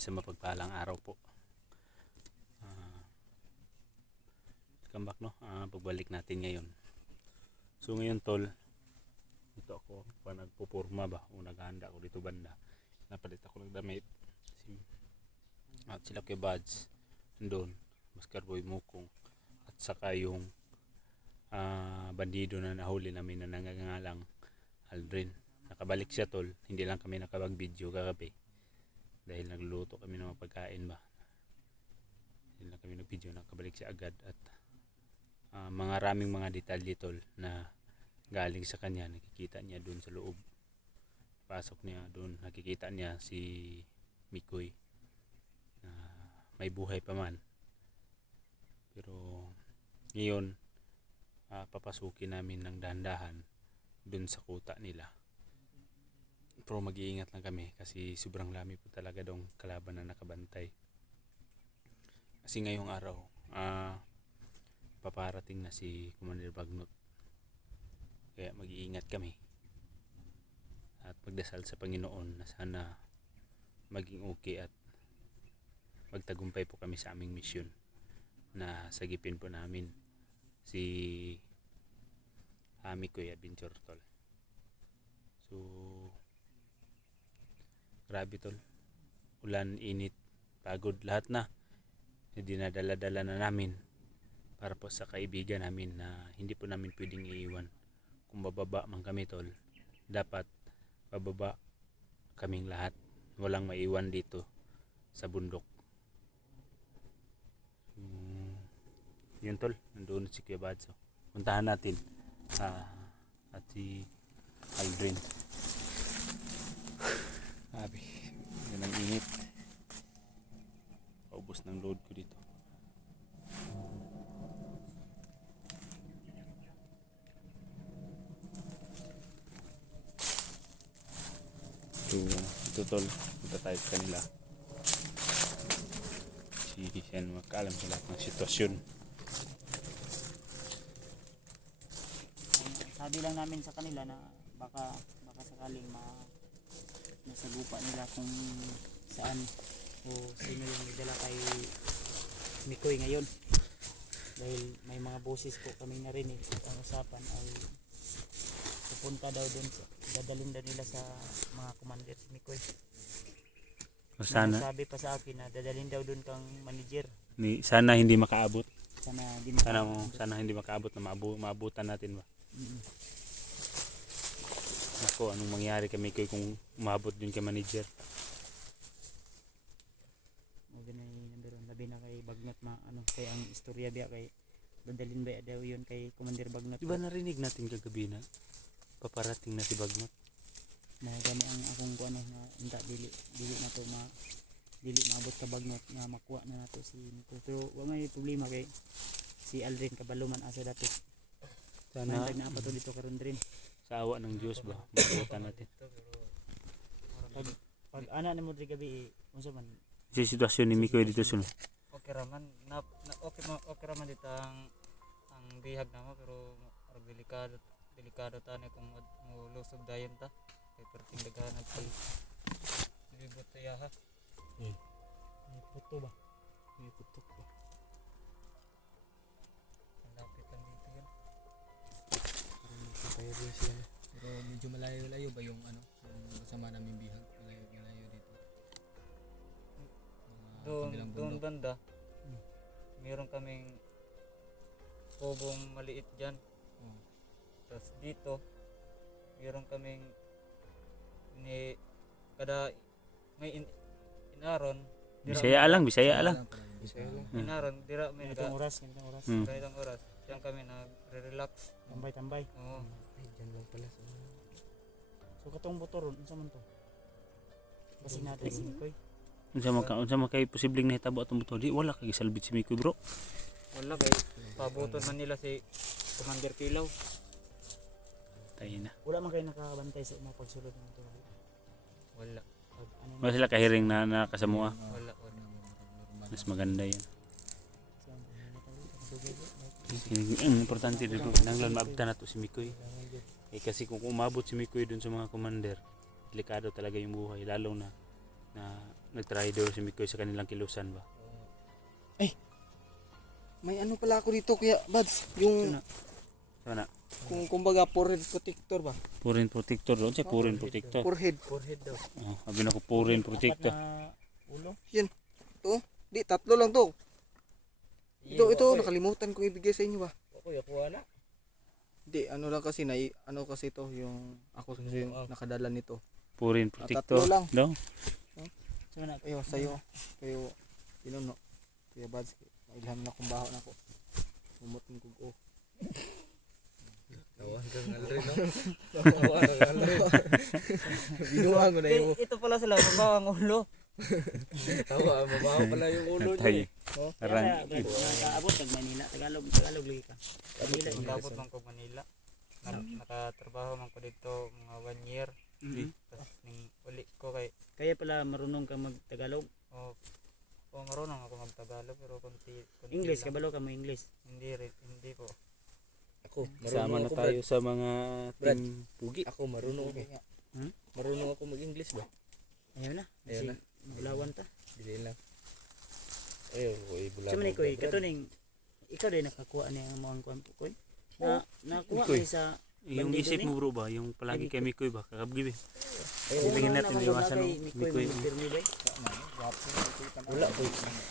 Isang mapagpalang araw po. Welcome back, no? Pagbalik natin ngayon. So ngayon tol, ito ako pa nagpupurma ba o naghahanda ako dito banda. Napalit ako ng damit. At sila kay Buds doon, Oscar Boy Mukong, at saka yung bandido na nahuli namin na nangangalang Aldrin. Nakabalik siya tol, hindi lang kami nakabag video kagabi dahil nagluluto kami ng mga pagkain ba. Hindi lang kami nag-video, nakabalik siya agad. At mga raming mga detalye tol na galing sa kanya, nakikita niya doon sa loob. Pasok niya doon, nakikita niya si Mikoy na may buhay pa man. Pero ngayon papasukin namin ng dahan-dahan doon sa kuta nila. Pero mag-iingat lang kami kasi sobrang lami po talaga dong kalaban na nakabantay. Kasi ngayong araw paparating na si Commander Bagnot. Kaya mag-iingat kami at magdasal sa Panginoon na sana maging okay at magtagumpay po kami sa aming misyon na sagipin po namin si Mikoy Adventure tol. So grabe tol, ulan, init, pagod, lahat na dinadala-dala na namin para po sa kaibigan namin na hindi po namin pwedeng iiwan. Kung bababa man kami tol, dapat bababa kaming lahat, walang maiwan dito sa bundok. Yun tol, nandoon si Kuya Badso. Puntahan natin at si Aldrin. Sabi, yun ang init. Paubos ng load ko dito. So, ito tol, punta tayo sa kanila. Si Sen makaalam sa lahat ng sitwasyon. Sabi lang namin sa kanila na baka sakaling nasagupa nila kung saan o sino yung nagdala kay Mikoy ngayon. Dahil may mga boses po kami narinig at ang usapan ay pupunta daw doon, dadalhin daw nila sa mga commander si Mikoy. Sana sabi pa sa akin na dadalhin daw doon kang manager. Sana hindi makaabot. Sana hindi makaabot na maabutan natin ba. Ako, anong mangyari kay Mikoy kung umabot din kay manager? Labi na kay Bagnot kay ang istorya biya kay dadalhin ba daw yun kay Commander Bagnot. Diba narinig natin kagabi na paparating na si Bagnot? Na gani ang akong na hindi dili na to dili maabot ka Bagnot nga makuha na nato si Mikoy. Pero wa may problema kay si Aldrin kabaluman asa dato. Sana na pa to dito karon din. Sa awa ng Diyos ba, mabutan natin. Pag ana ni mo diri gabi unsa man Si sitwasyon ni Mikoy dito sunod. Okay raman okay raman dito ang bihag namo pero parang delikado tani kung mulusog dayon ta kay perting daghan at libot ya ha. may puto ba? May putok ba? Lapit lang dito yan. Kaya din siya. Pero medyo malayo-layo ba yung yung kasama namin bihag? Malayo dito. Doon banda. Meron kaming kubong maliit diyan. Tapos dito meron kaming kada may inaron Bisaya lang. inaron dira may Ganitong oras. ganitong oras. Diyan kami nagre-relax. Tambay. Oo. Ay, dyan lang pala. So katong motor unsa man to? Kasi natin si Mikoy. Unsa man kay posibleng nahitabo atong buto? Di wala kay salbit si Mikoy bro. Wala kay pabuton man nila si Commander Pilaw. Tayo na. Wala man kayo nakabantay sa mga pagsulod ng motor. Wala. Wala sila kahiring na nakasamua. Wala. Mas maganda yan. So, Ang importante dito, nanglan maabtan na to si Mikoy. Kasi kung umabot si Mikoy dun sa mga commander, delikado talaga yung buhay. Lalo na na nag-rider si Mikoy sa kanilang kilusan ba. May ano pala ako dito kuya Bads, yung Sana kung kumbaga forehead protector ba? purin protector doon siya, purin protector. Forehead. Forehead daw. Oh, sabi na ko purin protector. Na ulo. To. Di, tatlo lang to. Ito, nakalimutan ko ibigay sa inyo ba? Ako ako wala. Di, ano lang kasi, ano kasi to, yung, ako kasi yung nakadala nito. Purin protector. tatlo lang. Daw. So na Ayo, sa'yo, kayo, pinuno. Kuya Bads, mailham na kung baho na ko. Umot ng kugo. Tawan kang alre, no? Tawan kang alre. Binuha ko na yun. Ito pala sila mabawang ulo. Tawa, mabaho pala yung ulo Tay. niya. Arang nakaabot kag Manila, Tagalog lagi ka. Manila yung Nagabot man ko Manila. Nakatrabaho man ko dito mga 1 year. Tapos ning uli ko kay Kaya pala marunong ka mag-Tagalog. marunong ako mag-Tagalog pero konti English, lang. kabalo ka mo English. Hindi po. Ako, sama marunong na ako, tayo Brad. sa mga Brad. team pugi. Ako, marunong ako. Marunong ako mag-English ba? Ayaw na. Ayaw na. Bulawan ta. Dili lang. Ayun, ko ibula. Sa man koy, katuning ikaw din nakakuha ni ang mga kuan ko koy. Nakuha Mikoy. ni sa Yung Bandido isip ni? mo bro ba, yung palagi kay Mikoy ba, kakabgi ba? Ayun, Silingin natin, naman iwasan kay mo, Mikoy Mikoy. mo pirmi ba? Wala ko. Wala ko yung kuha ni.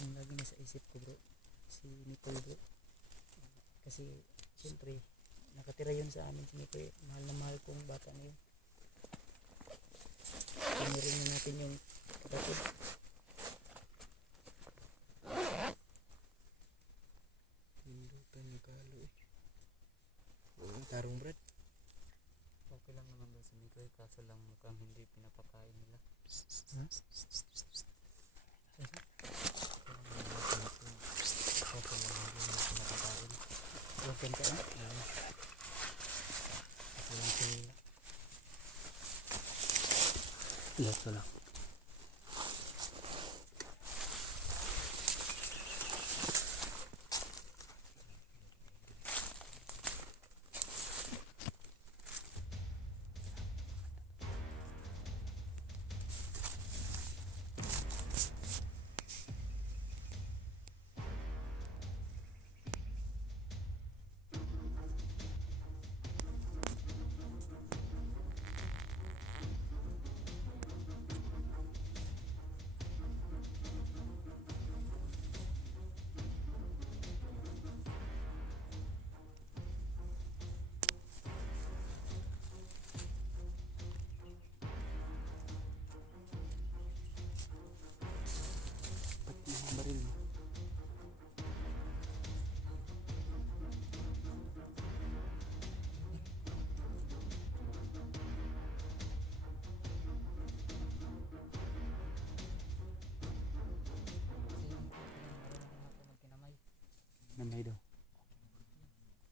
Ang lagi na sa isip ko bro, si Nicole bro. Kasi siyempre nakatira yun sa amin si Nicole. Mahal na mahal kong bata na yun. Pinirin na natin yung kapatid. Pindutan yung kalo eh. Oo, tarong Brad. Okay lang naman daw sa Mikoy kaso lang mukhang hindi pinapakain nila. Kaso lang hindi nila pinapakain. Welcome ka na. Kasi lang si Ito lang. Baril mo. Namay daw.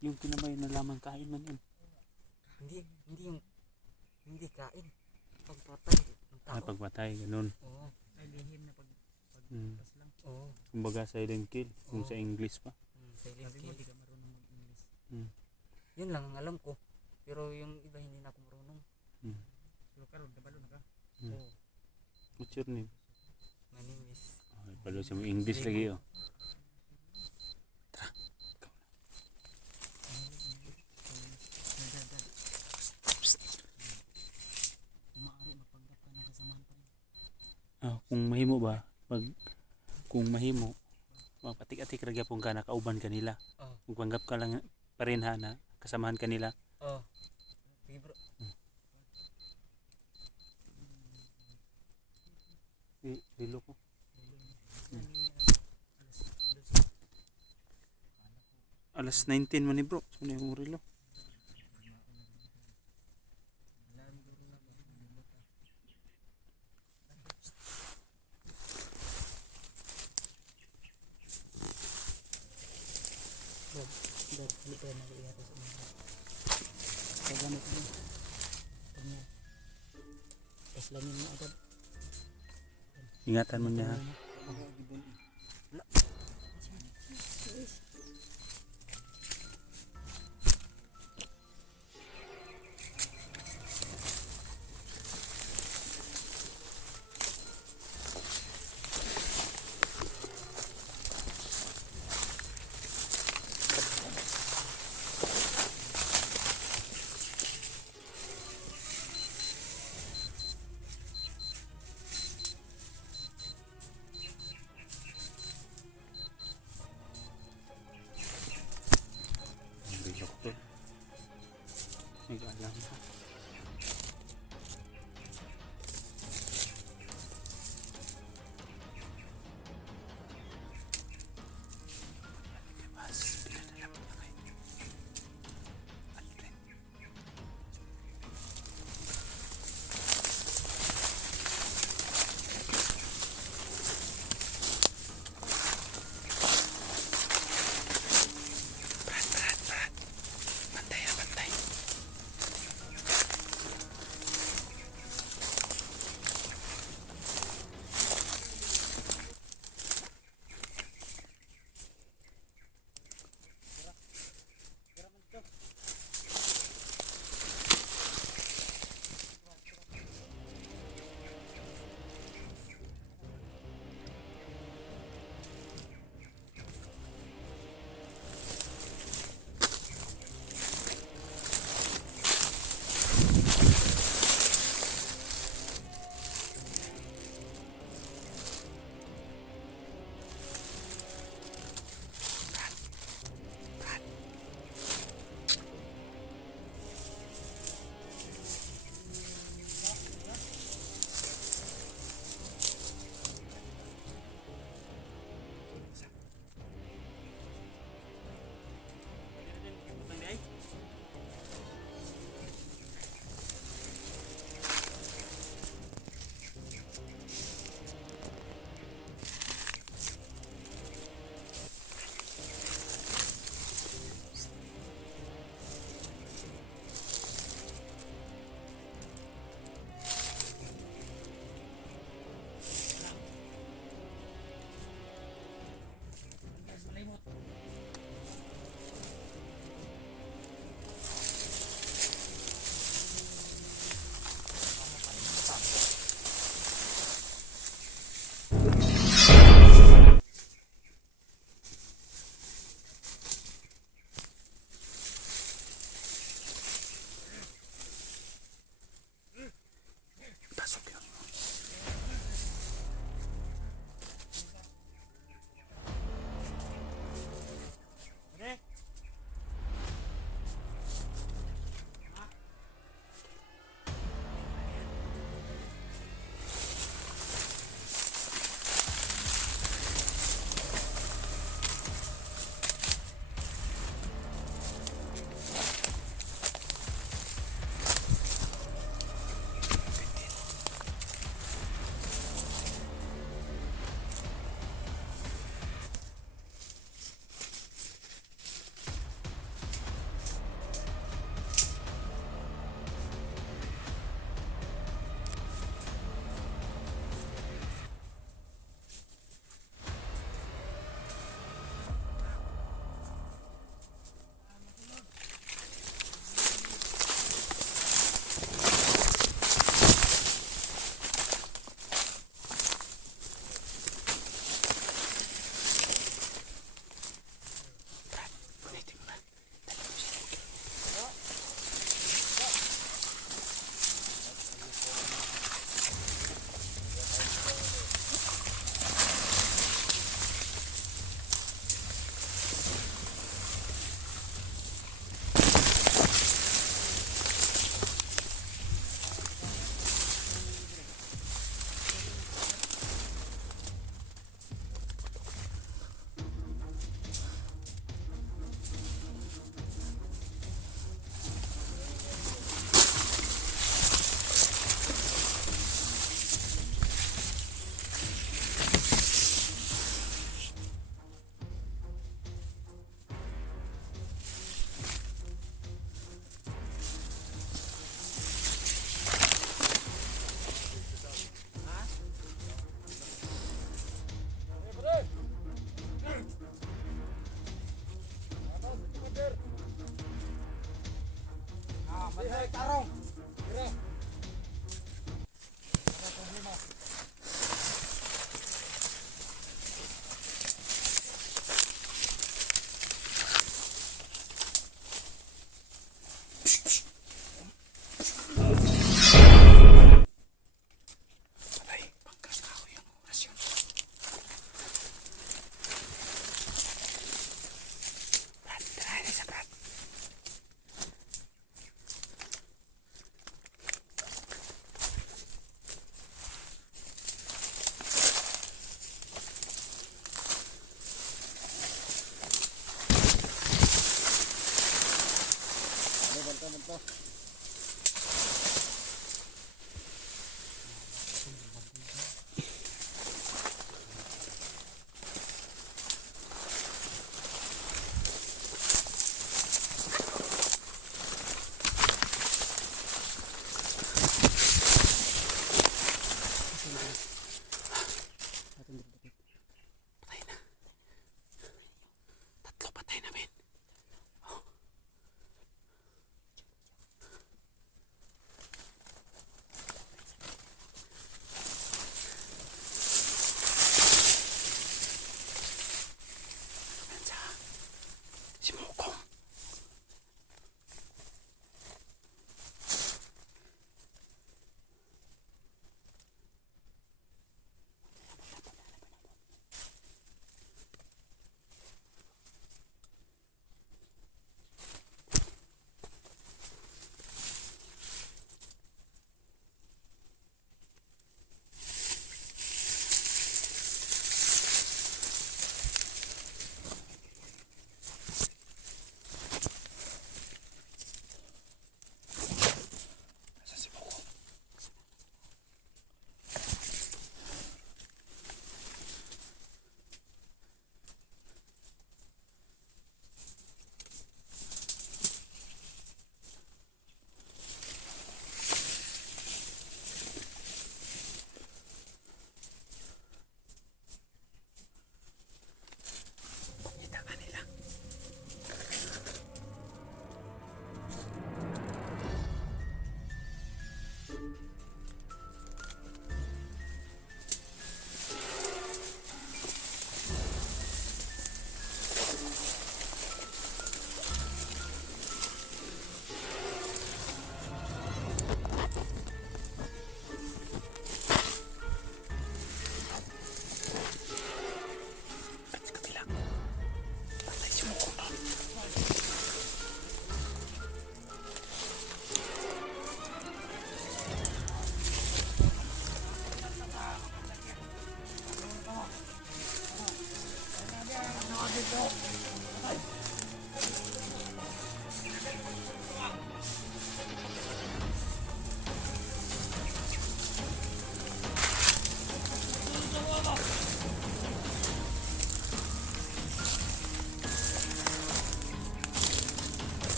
Yung kinamay na lamang kain man yun. hindi kain. Pagpatay ng Ah, tao. pagpatay, ganun. Oo. Ay lihim na pag Hmm. pas lang. Oo. Kumbaga silent kill, kung Oo. sa English pa. Silent Sabi mo kill. di ka marunong mag-English. Yun lang ang alam ko. Pero yung iba hindi na ako marunong. So karon kabalo na ka. Hmm. Oo. What's your name? My name is Okay, palo sa mga English lagi oh. Maaari magpanggap ka na kasamahan pa rin. Ah, kung mahimo ba, kung mahimo, mapatik-atik ra gyapon ka nakauban kanila. Oh. Kung panggap ka lang pa rin ha na kasamahan kanila. sige bro. Rilo ko. Alas 19 man ni bro. So na yung rilo. Dad, halik ka na iyato sa mga. Pagamit mo. Pagmo. Islamin mo agad. Ingatan mo niya ha. Ako gibon.